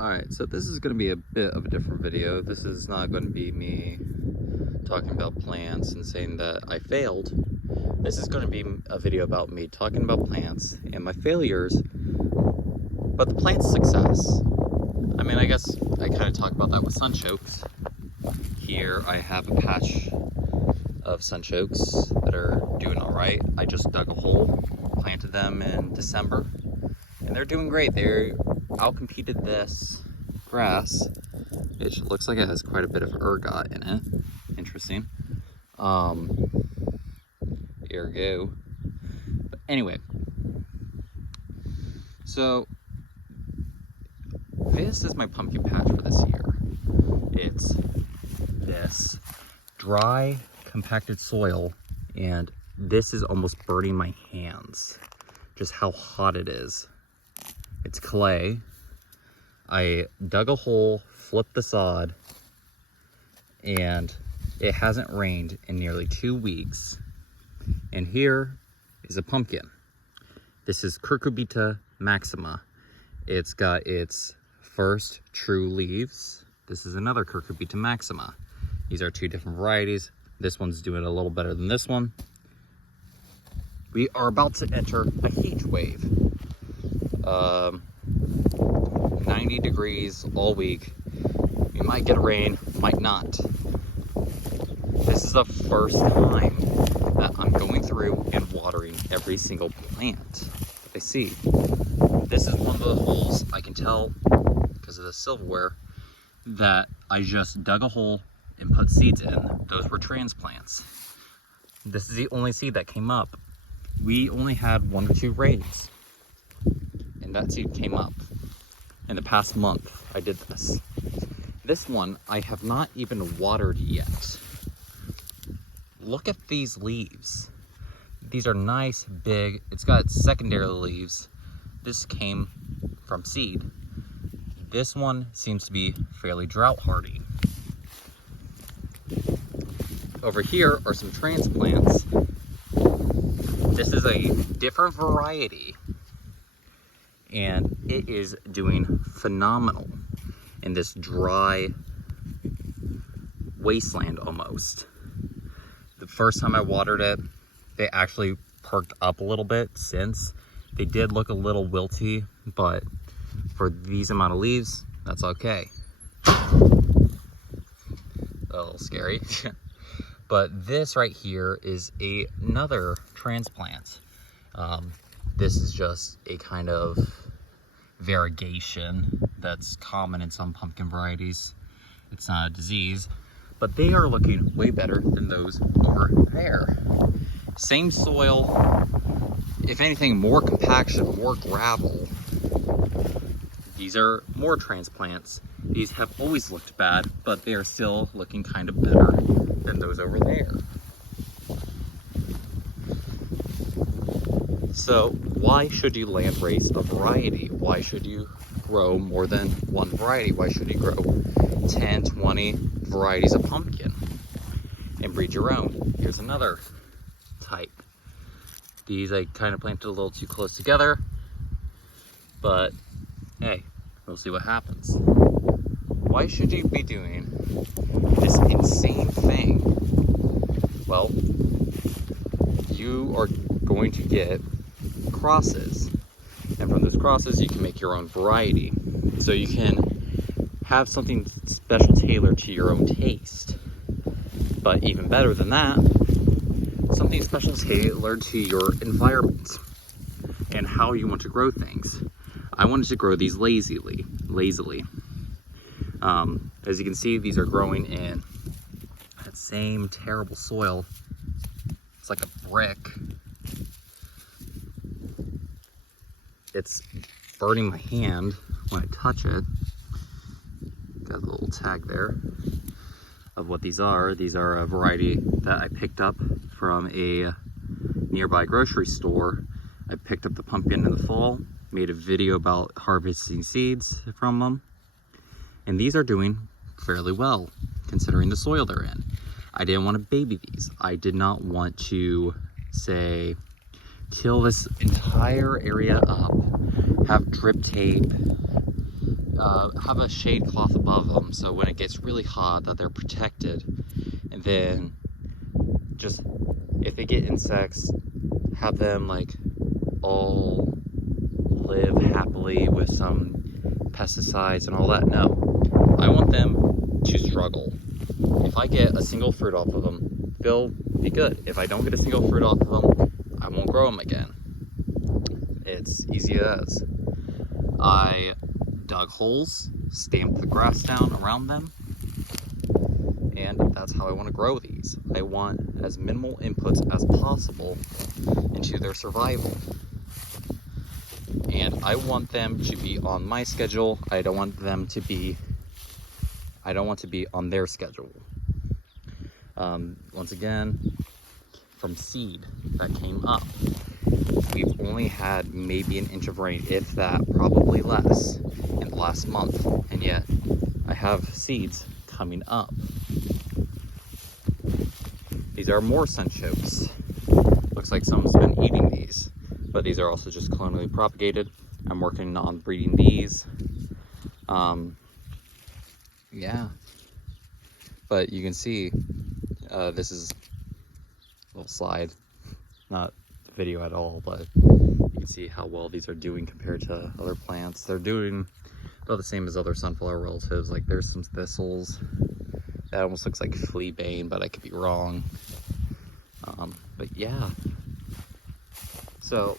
Alright, so this is going to be a bit of a different video. This is not going to be me talking about plants and saying that I failed. This is going to be a video about me talking about plants and my failures, but the plant's success. I mean, I guess I kind of talk about that with sunchokes. Here I have a patch of sunchokes that are doing alright. I just dug a hole, planted them in December, and they're doing great. They're outcompeted this grass, which looks like it has quite a bit of ergot in it. Interesting. Here we go. But anyway, so this is my pumpkin patch for this year. It's this dry, compacted soil, and this is almost burning my hands, just how hot it is. It's clay. I dug a hole, flipped the sod, and it hasn't rained in nearly 2 weeks. And here is a pumpkin. This is Cucurbita maxima. It's got its first true leaves. This is another Cucurbita maxima. These are two different varieties. This one's doing a little better than this one. We are about to enter a heat wave. 90 degrees all week. We might get rain, might not. This is the first time that I'm going through and watering every single plant that I see. This is one of the holes I can tell because of the silverware that I just dug a hole and put seeds in. Those were transplants. This is the only seed that came up. We only had 1 or 2 rays, and that seed came up. In the past month, I did this. This one, I have not even watered yet. Look at these leaves. These are nice, big. It's got secondary leaves. This came from seed. This one seems to be fairly drought hardy. Over here are some transplants. This is a different variety, and it is doing phenomenal in this dry wasteland almost. The first time I watered it, they actually perked up a little bit since. They did look a little wilty, but for these amount of leaves, that's okay. A little scary. But this right here is another transplant. This is just a kind of variegation that's common in some pumpkin varieties. It's not a disease, but they are looking way better than those over there. Same soil, if anything, more compaction, more gravel. These are more transplants. These have always looked bad, but they are still looking kind of better than those over there. So why should you landrace a variety? Why should you grow more than one variety? Why should you grow 10, 20 varieties of pumpkin and breed your own? Here's another type. These I kind of planted a little too close together, but hey, we'll see what happens. Why should you be doing this insane thing? Well, you are going to get crosses, and from those crosses you can make your own variety, so you can have something special tailored to your own taste. But even better than that, something special tailored to your environment and how you want to grow things. I wanted to grow these lazily. As you can see, these are growing in that same terrible soil. It's like a brick. It's burning my hand when I touch it. Got a little tag there of what these are. These are a variety that I picked up from a nearby grocery store. I picked up the pumpkin in the fall, made a video about harvesting seeds from them, and these are doing fairly well considering the soil they're in. I didn't want to baby these. I did not want to, say, till this entire area up, have drip tape, have a shade cloth above them so when it gets really hot that they're protected. And then just if they get insects, have them like all live happily with some pesticides and all that. No, I want them to struggle. If I get a single fruit off of them, they'll be good. If I don't get a single fruit off of them, I won't grow them again. It's easy as. I dug holes, stamped the grass down around them, and that's how I want to grow these. I want as minimal inputs as possible into their survival. And I want them to be on my schedule. I don't want to be on their schedule. Once again, from seed that came up, we've only had maybe an inch of rain, if that, probably less, in the last month. And yet, I have seeds coming up. These are more sunchokes. Looks like someone's been eating these, but these are also just clonally propagated. I'm working on breeding these. Yeah. But you can see, this is a little slide, not video at all, but you can see how well these are doing compared to other plants. They're doing about the same as other sunflower relatives. Like there's some thistles that almost looks like fleabane, but I could be wrong. But yeah, so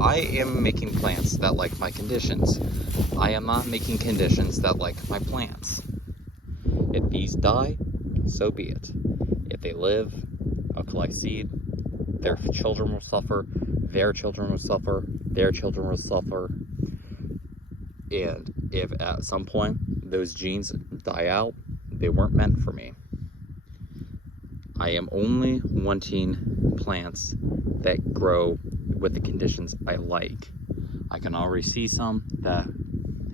I am making plants that like my conditions. I am not making conditions that like my plants. If these die, so be it. If they live, I'll collect seed. Their children will suffer, their children will suffer, their children will suffer. And if at some point those genes die out, they weren't meant for me. I am only wanting plants that grow with the conditions I like. I can already see some that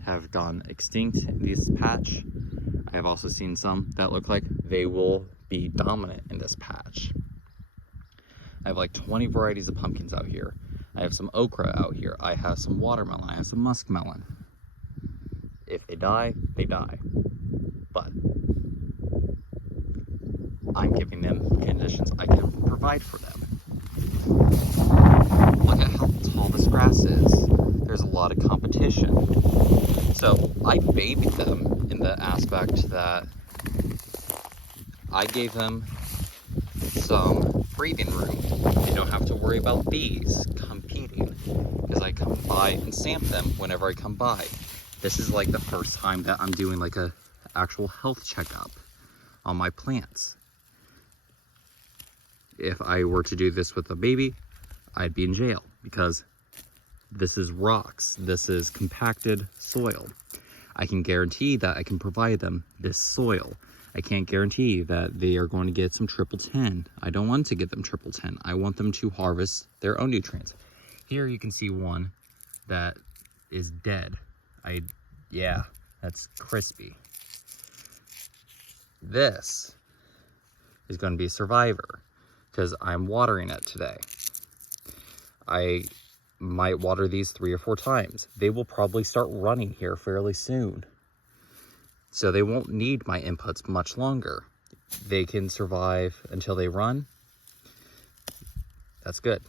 have gone extinct in this patch. I have also seen some that look like they will be dominant in this patch. I have like 20 varieties of pumpkins out here. I have some okra out here. I have some watermelon. I have some muskmelon. If they die, they die. But I'm giving them conditions I can provide for them. Look at how tall this grass is. There's a lot of competition. So I babied them in the aspect that I gave them some breathing room. You don't have to worry about bees competing because I come by and stamp them whenever I come by. This is like the first time that I'm doing like a actual health checkup on my plants. If I were to do this with a baby, I'd be in jail because this is rocks. This is compacted soil. I can guarantee that I can provide them this soil. I can't guarantee that they are going to get some triple 10. I don't want to get them triple 10. I want them to harvest their own nutrients. Here you can see one that is dead. Yeah, that's crispy. This is going to be a survivor because I'm watering it today. I might water these 3 or 4 times. They will probably start running here fairly soon. So they won't need my inputs much longer. They can survive until they run. That's good.